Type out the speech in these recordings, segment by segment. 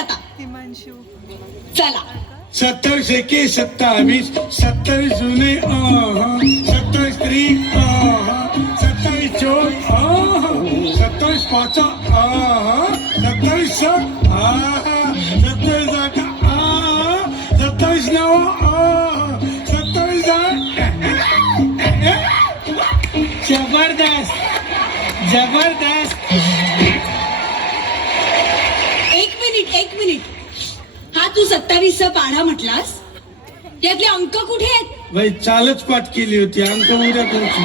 आता. चला 27 एके 27 27 जुने 27 त्रिक 27 चोट 27 पाच 27 सात 27 आठ 27 नऊ 27 जबरदस्त जबरदस्त. एक मिनिट हा तू 27 पाढा म्हटलास, त्यातले अंक कुठे आहेत? बाई चालच पाठ केली होती अंक उद्या करतो.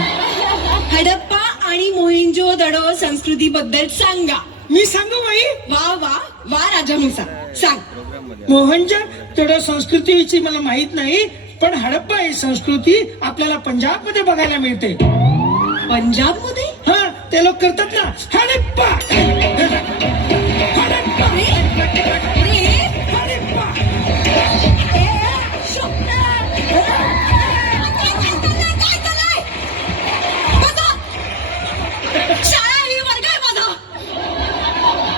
हडप्पा आणि मोहिंजो दडो संस्कृती बद्दल सांगा. मी सांगू बाई. वा वा वा राजामुसा सांग. मोहनच्या तेवढ्या संस्कृतीविषयी मला माहित नाही, पण हडप्पा ही संस्कृती आपल्याला पंजाब मध्ये बघायला मिळते. पंजाब मध्ये? हा, ते लोक करतात ना हडप्पा हडप्पा हडप्पा.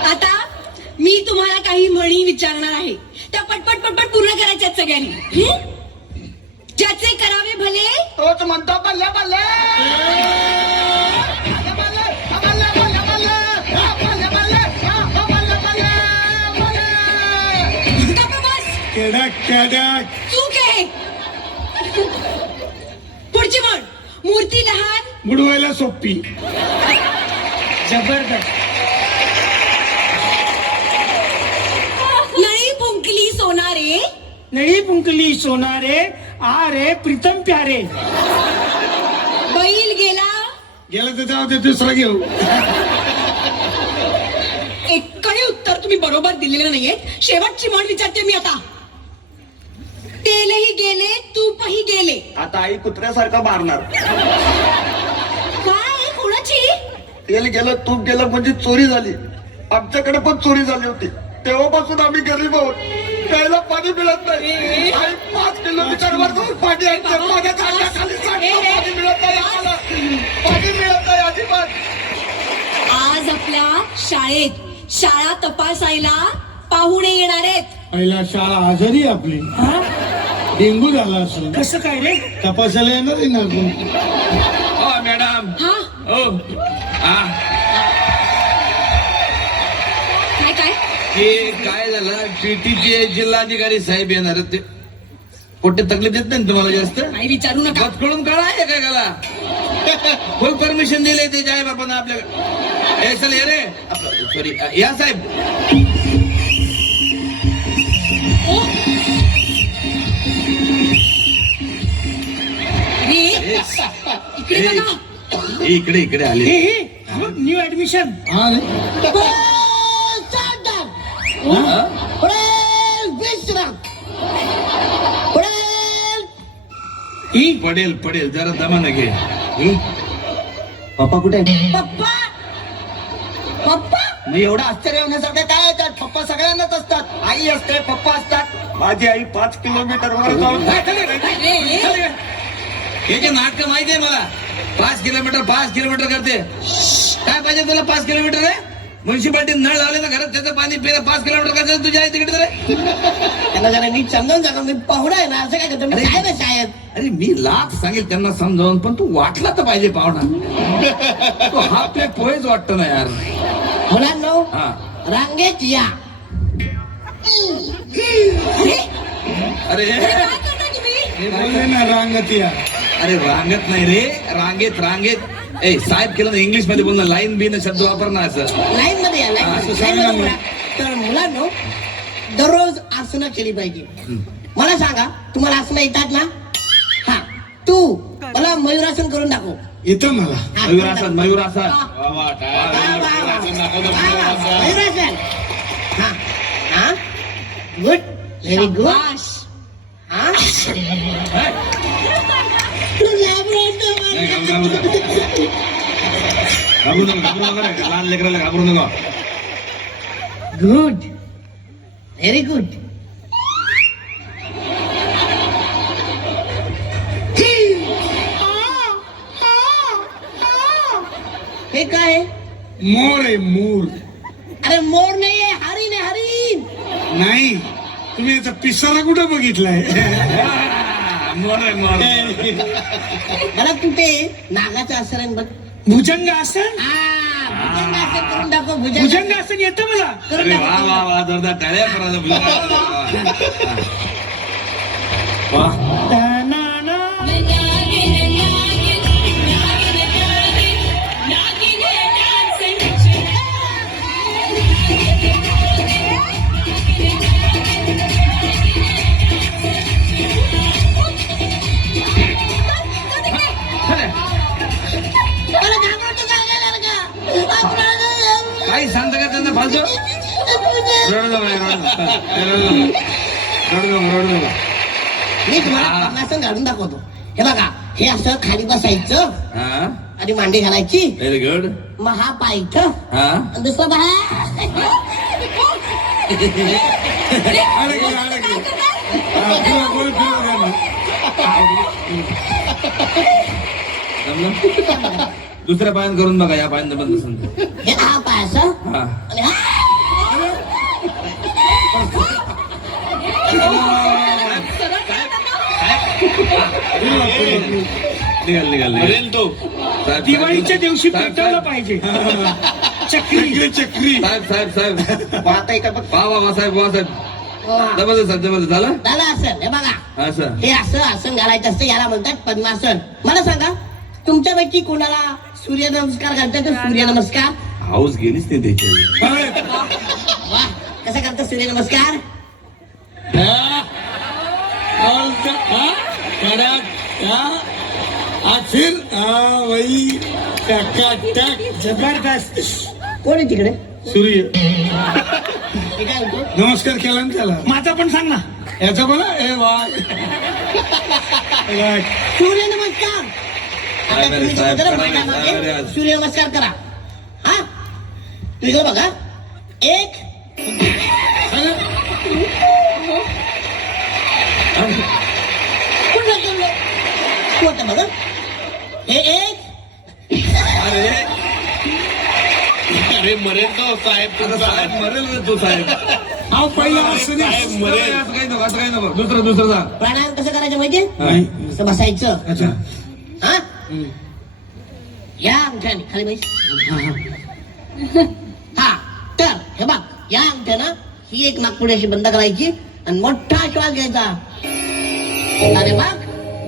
आता मी तुम्हाला काही म्हणी विचारणार आहे, त्या पटपट पटपट पूर्ण करायच्यात सगळ्यांनी. ज्याचे करावे भले तोच म्हणतो बल्ले बल्ले चूक आहे. पुढची म्हण. मूर्ती लहान बुडवायला सोपी. जबरदस्त. नळी फुंकली सोनारे नळी पुंकली सोनारे आरे प्रीतम प्यारे. बैल गेला गेला तर जाऊ दे दुसरा घेऊ. एकही उत्तर तुम्ही बरोबर दिलेलं नाहीये. शेवटची म्हण विचारते मी आता. तेलही गेले तूपही गेले. आता आई कुत्र्यासारखं मारणार. काय कोणाची? तेल गेलं तूप गेलं म्हणजे चोरी झाली. आमच्याकडे पण चोरी झाली होती. तेव्हापासून आम्ही गरीब आहोत. प्यायला पाणी मिळत नाही. आई 5 किलोमीटर वर जाऊन पाणी आणते. पाण्याच्या हाताखाली सांडतो. पाणी मिळत नाही आम्हाला. पाणी मिळत नाही अजिबात. आज आपल्या शाळेत शाळा तपासायला पाहुणे येणार आहेत. पहिला शाळा आजारी आहे आपली. डेंगू झाला असं कसं काय रे? तपासायला येणार आहे ना कोण. हो मॅडम. हा हो हा काय हे काय झालं, टीटीचे जिल्हाधिकारी साहेब येणार आहेत. ते पोटे तकलीफ देत नाही ना तुम्हाला जास्त? काही विचारू नका. कळून काढा आहे काय त्याला. फुल परमिशन दिले त्याच्या आई बापांना आपल्याकडे. चल ये रे सॉरी या साहेब. इकडे बघा. इकडे इकडे आले. New admission. हा रे पडेल पडेल जरा दमानं घे. पप्पा कुठे? पप्पा पप्पा मी एवढं आश्चर्य होण्यासारखं काय आहे त्यात? पप्पा सगळ्यांनाच असतात. आई असते पप्पा असतात. माझी आई 5 किलोमीटर वर जाऊन हे जे नाटक माहिती आहे मला. 5 किलोमीटर करते. काय पाहिजे तुला 5 किलोमीटर आहे? म्युन्सिपाल्टी नळ लावले ना घरात, त्याचं पाणी पिलं 5 किलोमीटर करायचं तुझ्या आई तिकडे. त्यांना जरा नीट समजावून सांगा. मी पाहुणा आहे ना, असं काय करतो मी? साहेब आहे साहेब. अरे मी लाख सांगेल त्यांना समजावून, पण तू वाटला तर पाहिजे पाहुणा. तो हा प्लेट पोहेच वाटतं ना यार. मुलांनो हा रांगेत या. अरे काय करता तुम्ही? हे बोलले ना रांगत या. अरे रांगत नाही रे, रांगेत रांगेत. ए साहेब केलं ना इंग्लिश मध्ये बोल ना. लाईन बी न शब्द वापर ना असं. लाईन मध्ये या. लाईन असं मध्ये सांगा लाईन मध्ये मग. बोला. तर मुलांनो दररोज आसनं केली पाहिजे. मला सांगा तुम्हाला आसनं येतात ना? हा तू मला मयूरासन करून दाखव. येतं मला. हा, मयूरासन मयूरासन. वा, वा, वा. मयूरासन. हा हा गुड व्हेरी गुड. शाबास. हा घाबरू नका रे. लहान लेकराला घाबरू नका. Good very good. हे काय? मोर आहे मोर. अरे मोर नाही, हरिण आहे हरिण. नाही तुम्ही याचा पिसारा कुठं बघितलाय मोर आहे, मोर. मला कुठे नागाचं आसन आहे बघ. भुजंग आसन भुजंग आसन करून दाखव. भुजंग भुजंग आसन येतं मला. करून अरे वा दाखव. वा वा जोरदार टाळ्या करा. वा. ना-ना-ना. मला घाबरतो का गेला का? आपल्याला काही सांगता का त्यांना फालतू रडू नका, रडू नका. मी तुम्हाला पद्मासन घालून दाखवतो. हे बघा, हे असं खाली बसायचं हा आणि मांडी घालायची. Very good. मग हा पाय इथं हा आणि दुसरा पाय जमलं? दुसऱ्या पायान करून बघा, या पायान बंद समजा. हे हा पाय असं हा आणि हा निघाल तो दिवाळीच्या दिवशी पेटवलं पाहिजे. चक्री चक्री साहेब पाहता इकडं बघ. वा साहेब जबरदस्त झालं. दादा आसन हे बघा, असं हे असं आसन घालायचं असतं. याला म्हणतात पद्मासन. मला सांगा, तुमच्यापैकी कोणाला सूर्यनमस्कार घालतात तर सूर्यनमस्कार? हाऊस गेलीच नाही त्याची. वा, कसं करतात सूर्यनमस्कार? जबरदस्त. कोण आहे तिकडे? सूर्य हे काय म्हणतो? नमस्कार केला ना त्याला माझा पण सांग ना. याचा बोला ए वा सूर्यनमस्कार. आता साहेब, तुम्ही साहेब, जरा करा, मैदानामध्ये साहेब, आज. सूर्यनमस्कार करा. हा, तुझं बघा. एक पुन्हा केलं. कोणतं बघा? हे एक अरे मरेल तो साहेब मरेल रे तो साहेब. हा पहिला असं नाही. असं काही नको दुसरं जा. प्राणायाम कसं करायचं माहितीये? नाही. असं बसायचं. अच्छा हा, या अंगठ्याने खाली बैस. हा, तर हे बघ, या अंगठ्यानं ही एक नागपुडी अशी बंद करायची आणि मोठा श्वास घ्यायचा. अरे बघ,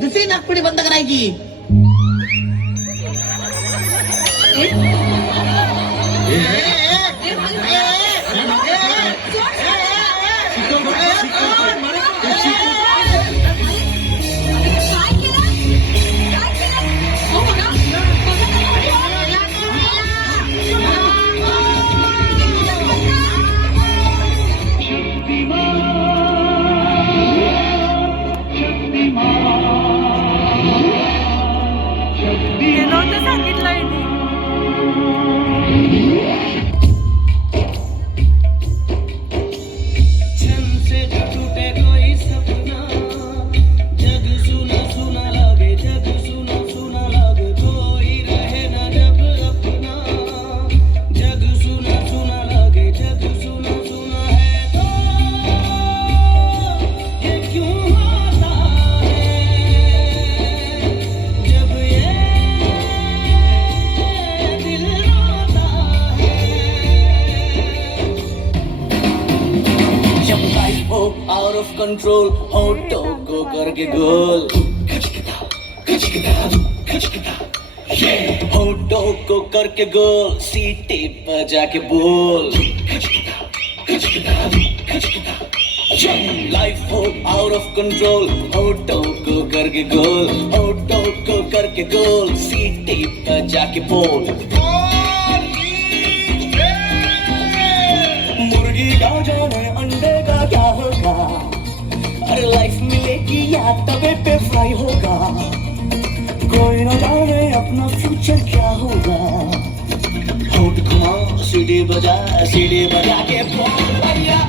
दुसरी नागपुडी बंद करायची. आउट ऑफ कंट्रोल होटो को करके गोल होटो को करके गोल सीटी बजा के बोल लाइफ हो आउट ऑफ कंट्रोल होटो को करके गोल होटो को करके गोल सीटी बजा के बोल मुर्गी का जाने अंडे का क्या होगा अरे लाइफ मिलेगी या तवे पे फ्राई होगा कोई न जाने अपना फ्यूचर क्या होगा होट घुमा सीढ़ी बजा के बोल भैया